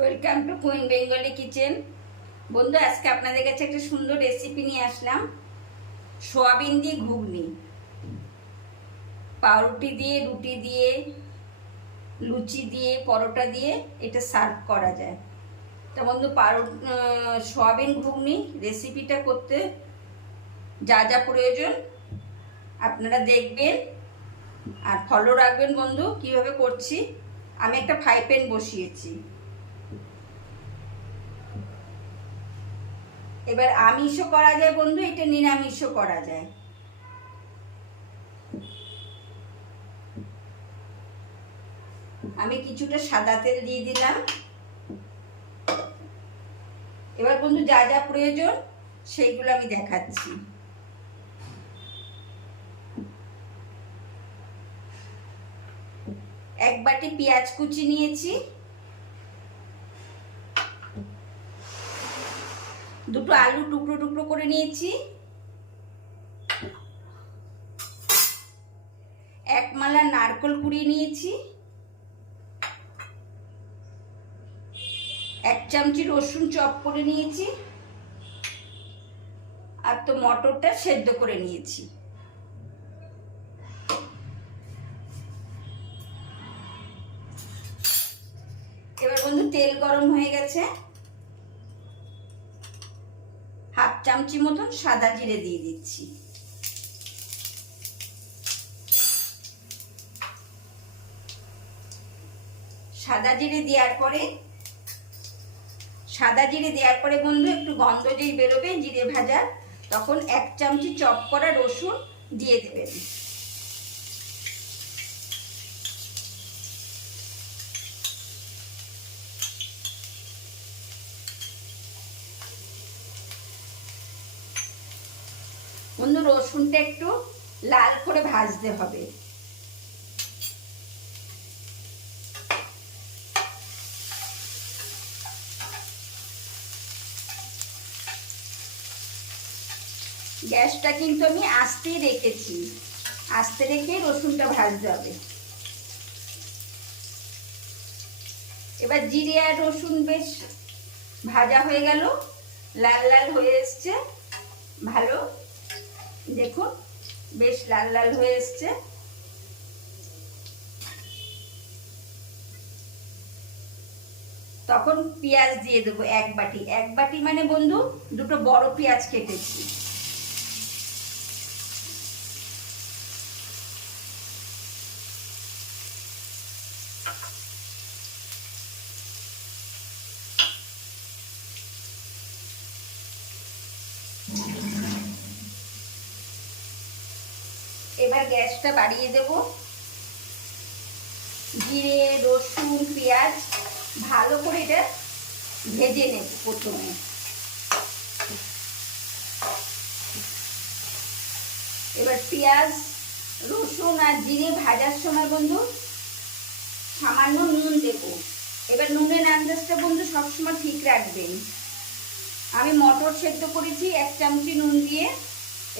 Welcome to queen Bengali kitchen. বন্ধু, আজকে আপনাদের কাছে একটা সুন্দর রেসিপি নিয়ে আসলাম। সোয়াবিন দিয়ে ঘুগনি, পাউরুটি দিয়ে, রুটি দিয়ে, লুচি দিয়ে, পরোটা দিয়ে এটা সার্ভ করা যায়। তা বন্ধু, সোয়াবিন ঘুগনি রেসিপিটা করতে যা যা প্রয়োজন আপনারা দেখবেন আর ফলো রাখবেন বন্ধু, কিভাবে করছি। আমি একটা ফ্রাই প্যান বসিয়েছি। এবার আমিষও করা যায় বন্ধু, এটা নিরামিষও করা যায়। আমি কিছুটা সাদা তেল দিয়ে দিলাম। এবার বন্ধু, যা যা প্রয়োজন সেইগুলো আমি দেখাচ্ছি। এক বাটি পেঁয়াজ কুচি নিয়েছি, দুটো আলু টুকরো টুকরো করে নিয়েছি, এক মালা নারকেল কুড়িয়ে নিয়েছি, এক চামচি রসুন চপ করে নিয়েছি, আর তো মটরটা সেদ্ধ করে নিয়েছি। এবার বন্ধু, তেল গরম হয়ে গেছে, হাফ চামচি মতন সাদা জিরে দিয়ে দিচ্ছি। সাদা জিরে দেওয়ার পরে বন্ধু, একটু গন্ধ যেই বেরোবে জিরে ভাজার, তখন এক চামচি চপ করা রসুন দিয়ে দেবেন। বন্ধু, রসুনটা একটু লাল করে ভাজতে হবে। গ্যাসটা কিন্তু আমি আস্তেই রেখেছি, আস্তে রেখে রসুনটা ভাজতে হবে। এবার জিরে আর রসুন বেশ ভাজা হয়ে গেল, লাল লাল হয়ে এসছে, ভালো দেখুন, বেশ লাল লাল হয়ে এসছে। তখন পেঁয়াজ দিয়ে দেবো এক বাটি মানে বন্ধু দুটো বড় পেঁয়াজ কেটেছি। এবার গ্যাসটা বাড়িয়ে দেব। জিরে রসুন পেঁয়াজ ভালো করে এটা ভেজে নেব প্রথমে। এবার পেঁয়াজ রসুন আর জিরে ভাজার সময় বন্ধু সামান্য নুন দেব। এবার নুনের আন্দাজটা বন্ধু সবসময় ঠিক রাখবেন। আমি মটর সেদ্ধ করেছি এক চামচি নুন দিয়ে,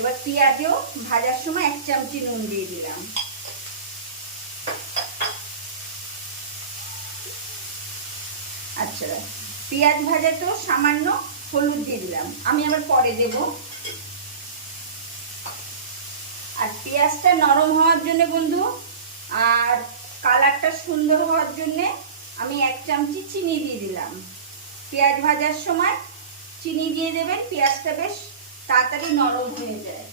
এবার পেঁয়াজও ভাজার সময় এক চামচি নুন দিয়ে দিলাম। আচ্ছা, পেঁয়াজ ভাজাতেও সামান্য হলুদ দিয়ে দিলাম, আমি আবার পরে দেব। আর পেঁয়াজটা নরম হওয়ার জন্য বন্ধু আর কালারটা সুন্দর হওয়ার জন্য আমি এক চামচি চিনি দিয়ে দিলাম। পেঁয়াজ ভাজার সময় চিনি দিয়ে দেবেন, পেঁয়াজটা বেশ তাড়াতাড়ি নরম হয়ে যায়।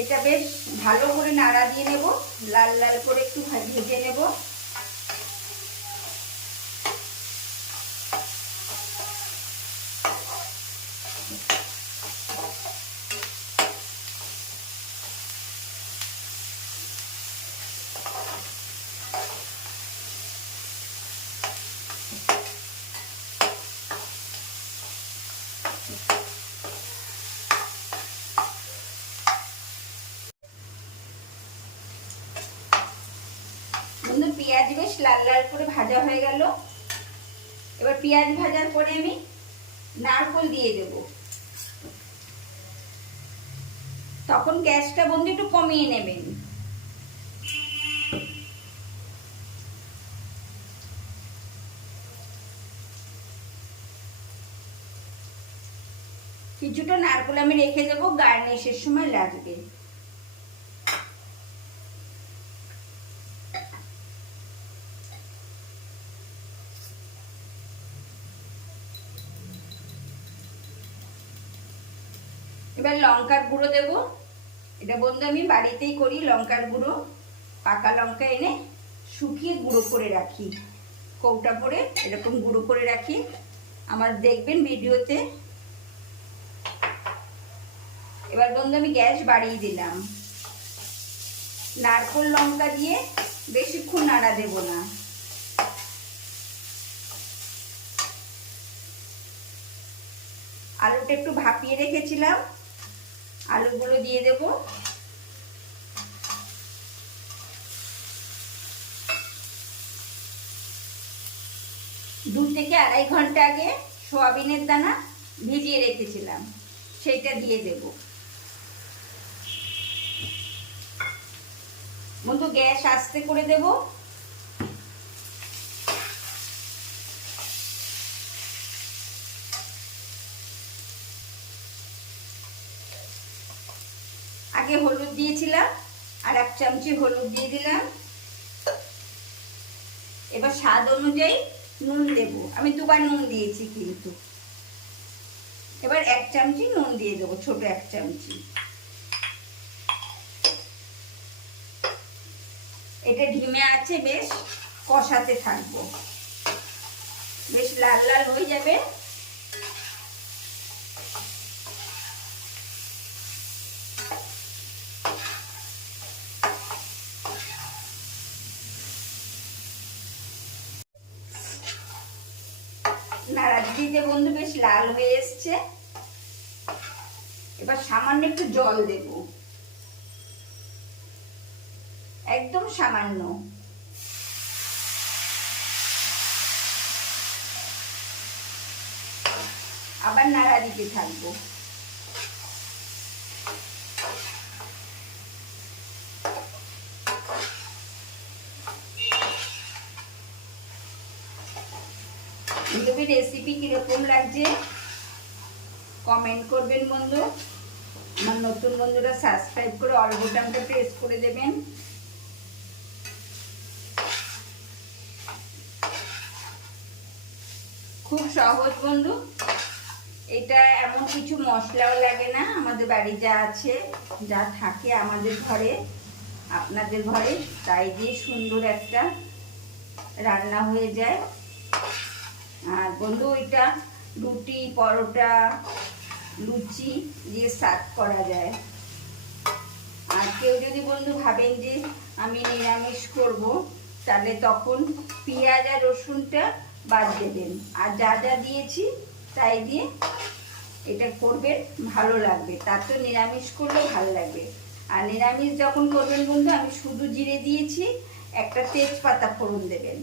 এটা বেশ ভালো করে নাড়া দিয়ে নেব, লাল লাল করে একটু ভেজে নেব। বন্ধু, পেঁয়াজ বেশ লাল লাল করে ভাজা হয়ে গেল। এবার পেঁয়াজ ভাজার পরে আমি নারকেল দিয়ে দেব। তখন গ্যাসটা বন্ধু একটু কমিয়ে নেবেন। কিছুটা নারকেল আমি রেখে দেবো, গার্নিশের সময় লাগবে। এবার লঙ্কার গুঁড়ো দেব। এটা বন্ধু আমি বাড়িতেই করি, লঙ্কার গুঁড়ো। পাকা লঙ্কা এনে শুকিয়ে গুঁড়ো করে রাখি, কৌটা পরে এরকম গুঁড়ো করে রাখি, আমার দেখবেন ভিডিওতে। এবার বন্ধু আমি গ্যাস বাড়িয়ে দিলাম। নারকেল লঙ্কা দিয়ে বেশিক্ষণ নাড়া দেব না। আলুটা একটু ভাপিয়ে রেখেছিলাম, আলুগুলো দিয়ে দেব। 2 থেকে 2.5 ঘন্টা আগে সয়াবিনের দানা ভিজিয়ে রেখেছিলাম, সেইটা দিয়ে দেব। বন্ধু গ্যাস আস্তে করে দেব। আগে হলুদ দিয়েছিলাম, আর 1 চামচি হলুদ দিয়ে দিলাম। এবার স্বাদ অনুযায়ী নুন দেব, আমি 2 বার নুন দিয়েছি কিন্তু। এবার 1 চামচি নুন দিয়ে দেবো, ছোট 1 চামচি। এটা ঢিমে আছে, বেশ কষাতে থাকবো, বেশ লাল লাল হয়ে যাবে। নাড়া দিতে বন্ধু বেশ লাল হয়ে এসছে। এবার সামান্য একটু জল দেব, একদম সামান্য। আবার নাড়া দিতে থাকবো। তুমি রেসিপি কিরকম লাগছে কমেন্ট করবেন বন্ধু। আমার নতুন বন্ধুরা সাবস্ক্রাইব করে অল বোতামটা প্রেস করে দেবেন। খুব সহজ বন্ধু, এটা এমন কিছু মশলাও লাগে না, আমাদের বাড়ি যা আছে, যা থাকে আমাদের ঘরে, আপনাদের ঘরে, তাই দিয়ে সুন্দর একটা রান্না হয়ে যায়। আর বন্ধু এটা রুটি, পরোটা, লুচি দিয়ে সার্ভ করা যায়। আর কেউ যদি বন্ধু ভাবেন যে আমি নিরামিষ করব, তাহলে তখন পেঁয়াজ আর রসুনটা বাদ দেবেন, আর যা যা দিয়েছি তাই দিয়ে এটা করবেন, ভালো লাগবে। তার তো নিরামিষ করলেও ভালো লাগবে। আর নিরামিষ যখন করবেন বন্ধু, আমি শুধু জিরে দিয়েছি, একটা তেজপাতা ফোড়ন দেবেন,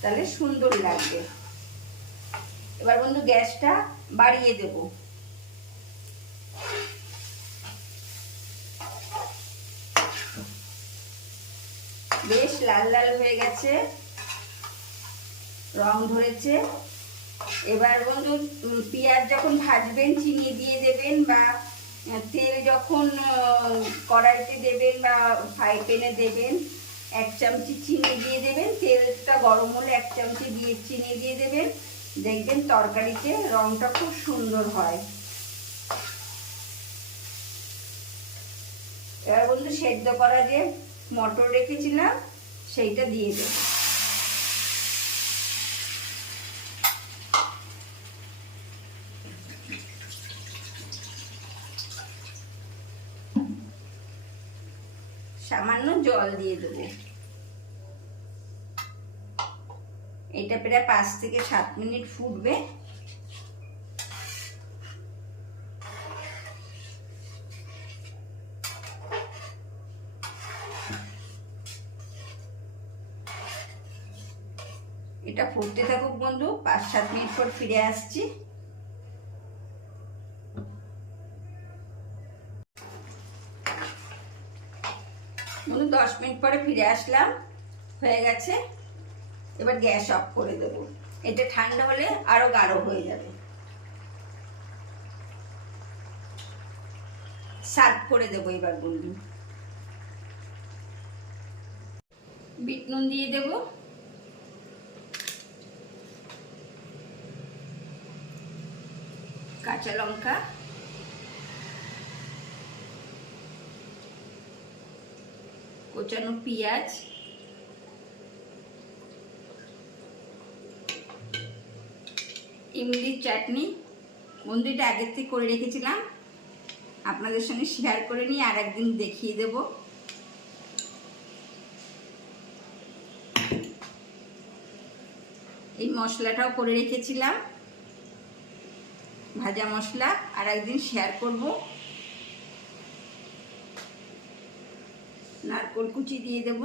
তাহলে সুন্দর লাগবে। এবার বন্ধু গ্যাসটা বাড়িয়ে দেব। বেশ লাল লাল হয়ে গেছে, রং ধরেছে। এবার বন্ধু পেঁয়াজ যখন ভাজবেন চিনি দিয়ে দেবেন, বা তেল যখন কড়াইতে দেবেন বা ফ্রাই প্যানে দেবেন, 1 চামচি চিনি দিয়ে দেবেন। তেলটা গরম হলে 1 চামচি দিয়ে চিনি দিয়ে দেবেন, দেখবেন তরকারিতে রংটা খুব সুন্দর হয়। এবার বন্ধু সেদ্ধ করা যে মটর রেখেছিলাম সেইটা দিয়ে দেব। সামান্য জল দিয়ে দেবো। এটা প্রায় 5 থেকে 7 মিনিট ফুটবে। এটা ফুটতে থাকুক বন্ধু, 5-7 মিনিট পর ফিরে আসছি। বন্ধু 10 মিনিট পরে ফিরে আসলাম, হয়ে গেছে। এবার গ্যাস অফ করে দেব, এটা ঠান্ডা হলে আরো গাঢ় হয়ে যাবে। সার্ভ করে দেবো এবার বন্ধু। বিট নুন দিয়ে দেব, কাঁচা লঙ্কা, কোচানো পেঁয়াজ, ইমলির চাটনি। বন্ধু এটা আগের থেকে করে রেখেছিলাম, আপনাদের সঙ্গে শেয়ার করে নিয়ে আর একদিন দেখিয়ে দেব। এই মশলাটাও করে রেখেছিলাম, ভাজা মশলা, আর একদিন শেয়ার করব। নারকেল কুচি দিয়ে দেব,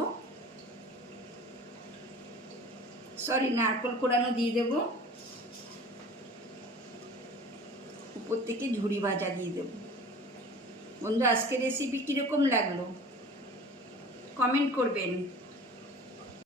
সরি নারকেল কোড়ানো দিয়ে দেব, উপর থেকে ঝুরি ভাজা দিয়ে দেব। বন্ধু আজকের রেসিপি কীরকম লাগলো কমেন্ট করবেন।